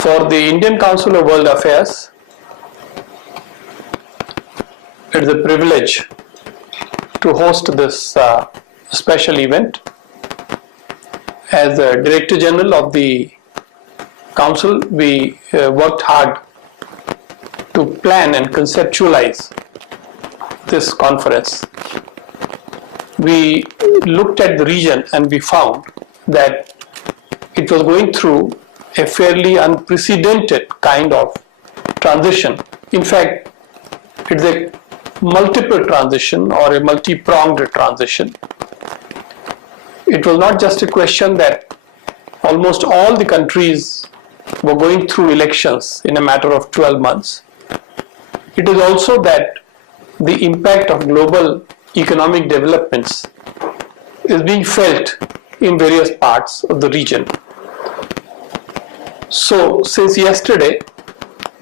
For the Indian Council of World Affairs, it is a privilege to host this special event. As the Director General of the Council, we worked hard to plan and conceptualize this conference. We looked at the region and we found that it was going through a fairly unprecedented kind of transition. In fact, it's a multiple transition or a multi-pronged transition. It was not just a question that almost all the countries were going through elections in a matter of 12 months. It is also that the impact of global economic developments is being felt in various parts of the region. So, since yesterday,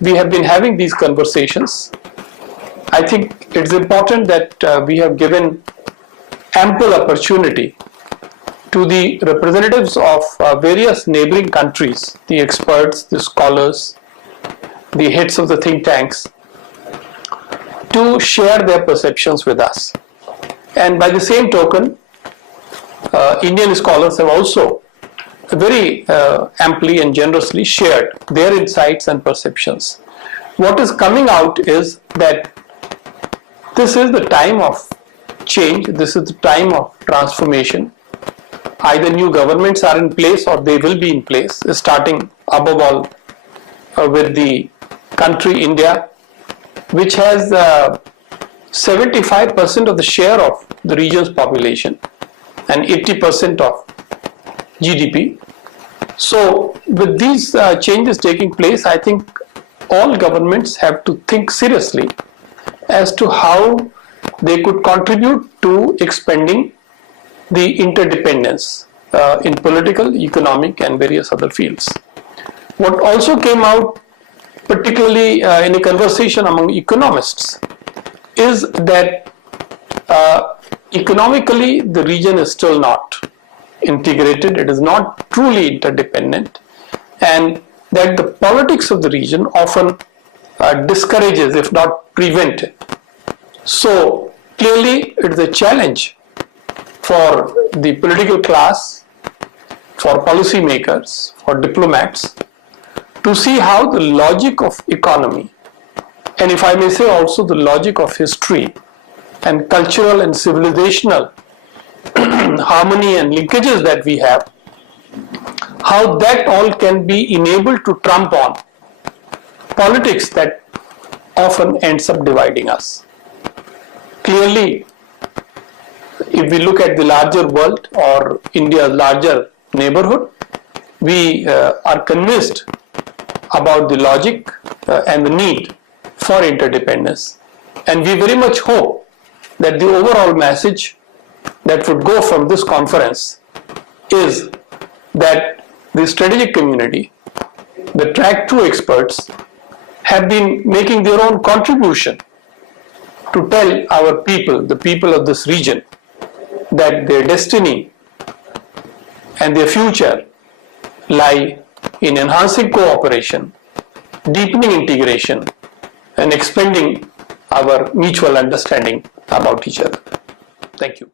we have been having these conversations. I think it's important that we have given ample opportunity to the representatives of various neighboring countries, the experts, the scholars, the heads of the think tanks, to share their perceptions with us. And by the same token, Indian scholars have also very amply and generously shared their insights and perceptions. What is coming out is that this is the time of change, this is the time of transformation. Either new governments are in place or they will be in place, starting above all with the country India, which has 75% of the share of the region's population and 80% of GDP. So with these changes taking place, I think all governments have to think seriously as to how they could contribute to expanding the interdependence in political, economic and various other fields. What also came out, particularly in a conversation among economists, is that economically the region is still not integrated, it is not truly interdependent, and that the politics of the region often discourages, if not prevent it. So clearly it is a challenge for the political class, for policymakers, for diplomats, to see how the logic of economy, and if I may say also the logic of history and cultural and civilizational harmony and linkages that we have, how that all can be enabled to trump on politics that often ends up dividing us. Clearly, if we look at the larger world or India's larger neighborhood, we are convinced about the logic and the need for interdependence. And we very much hope that the overall message that would go from this conference is that the strategic community, the track 2 experts, have been making their own contribution to tell our people, the people of this region, that their destiny and their future lie in enhancing cooperation, deepening integration, and expanding our mutual understanding about each other. Thank you.